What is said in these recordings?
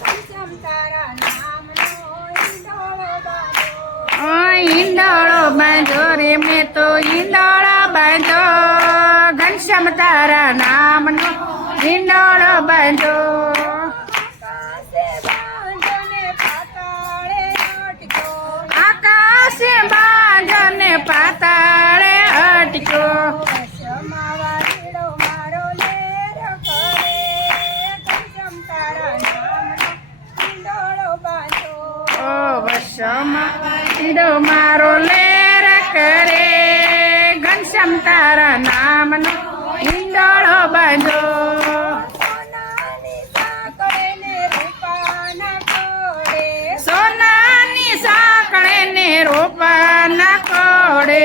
ઘનશ્યામ તારા નામનો ઈંડોળો બાંધ્યો. ઈંડોળો બાંધો રે મેં તો ઈંડોળો બાંધો ઘનશ્યામ તારા નામનો ઈંડોળો બાંધો. આકાશે બાંધો ને પાતાળે અટક્યો. વશમાં મારો લેર કરે ઘનશ્યામ તારા નામનો ઈંડોળો બાંધો. સોનાની સાંકળે ને રૂપાના કોડે.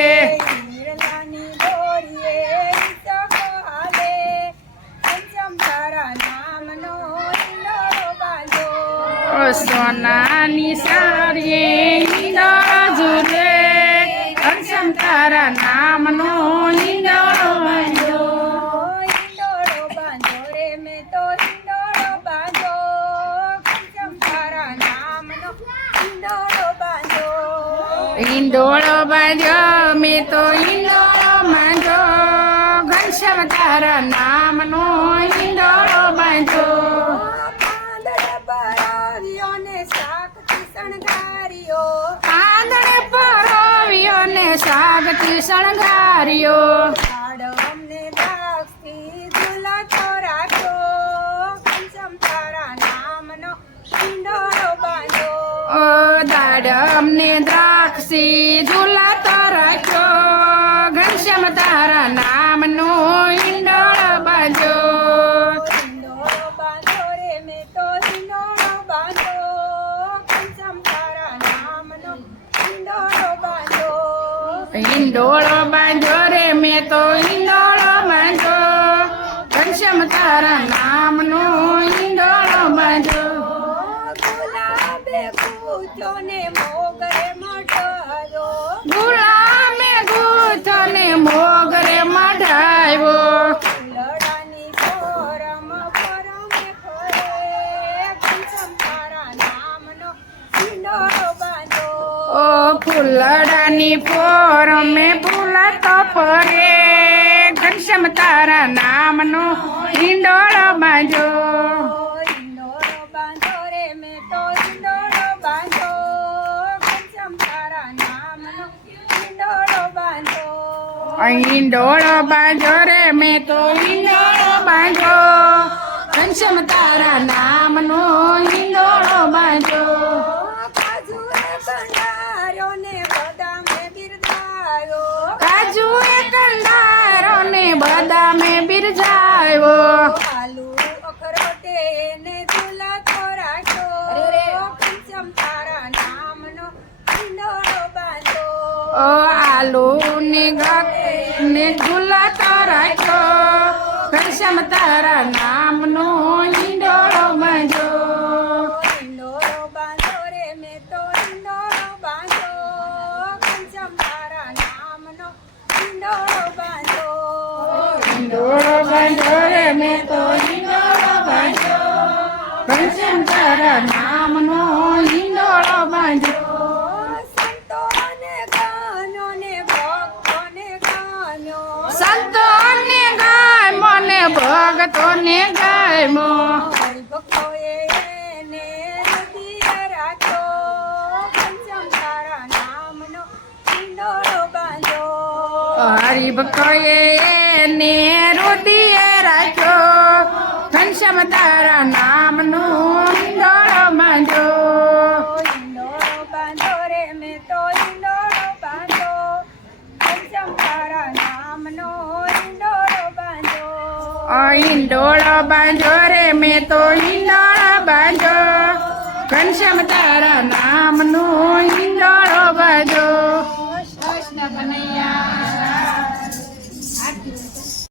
સોનાની સારીએ ઈંડોળો ઝૂલે ઘનશ્યામ તારા નામનો ઈંડોળો બાંધો. ઈંડોળો બાંધો રે મેં તો ઈંડોળો બાંધો ઘનશ્યામ તારા નામનો ઈંડોળો બાંધો. ઈંડોળો બાંધ્યો મેં તો ઈંડોળો બાંધ્યો ઘનશ્યામ તારા નામનો ઈંડોળો બાંધ્યો. પાંદડે પરોવ્યો ને શાકથી શણગાર્યો. અમને દ્રાક્ષથી ઝૂલતો રાખ્યો ઘનશ્યામ તારા નામનો ઈંડોળો બાંધો. ઓ દાડમને દ્રાક્ષી ઝૂલાતો રાખ્યો ઘનશ્યામ તારા નામનો ઈંડોળો બાંધ્યો. ઈંડોળો બાંધો રે મેં તો ઈંડોળો બાંધો ઘનશ્યામ તારા નામનો ઈંડોળો બાંધો. ઈંડોળો બાંધ્યો રે મેં તો ઈંડોળો બાંધ્યો ઘનશ્યામ તારા નામનો ઈંડોળો બાંધ્યો. ગુલાબે ગૂંથ્યો ને મોગરે મઢાયો. ગુલામે ગૂંથો ને મોગરે મઢાવ્યો. ફૂલડાની ફોરમ ફરમે ફરે ઘનશ્યામ તારા નામનો ઈંડોળો બાંધો. ઓ ફૂલડાની ફોરમે ફૂલતો ફરે ઘનશ્યામ તારા નામનો ઈંડોળો બાંધ્યો. ઈંડોળો બાંધો રે મેં તો ઈંડોળો બાંધો ઘનશ્યામ તારા નામનો ઈંડોળો બાંધો. ઈંડોળો બાંધ્યો રે મેં તો ઈંડોળો બાંધ્યો ઘનશ્યામ તારા નામનો ઈંડોળો બાંધ્યો. કાજુએ કંડાર્યો ને બદામે બિરદાયો. કાજુએ કંડારો ને બદામે બિરજાવ્યો. આલુ અખરોટે ને ઝૂલતો રાખ્યો ઘનશ્યામ તારા નામનો ઈંડોળો બાંધો. ઓ આલુ ને ને ઝૂલાતો રાખ્યો ઘનશ્યામ તારા નામનો ઈંડોળો બાંધ્યો. ઈંડોળો બાંધો રે મેં તો ઈંડોળો બાંધો ઘનશ્યામ તારા નામનો ઈંડોળો બાંધો. ઈંડોળો બાંધ્યો રે મેં તો ઈંડોળો બાંધ્યો ઘનશ્યામ તારા નામનો ઈંડોળો બાંધ્યો. સંતો ને ગાનો ને ભક્તોને ગાનો. સંતોને ગાયમો ને ભગતોને ગાયમો. હરિભક્તોએ એને હૃદય રાખ્યો ઘનશ્યામ તારા નામનો ઈંડોળો બાંધો. હરિભક્તોએ એને રુદિએ રાખ્યો ઘનશ્યામ તારા નામનો ઈંડોળો બાંધ્યો. ઈંડોળો બાંધો રે મેં તો ઈંડોળો બાંધો ઘનશ્યામ તારા નામનો ઈંડોળો બાંધો. ઈંડોળો બાંધ્યો રે મેં તો ઈંડોળો બાંધ્યો ઘનશ્યામ તારા નામનો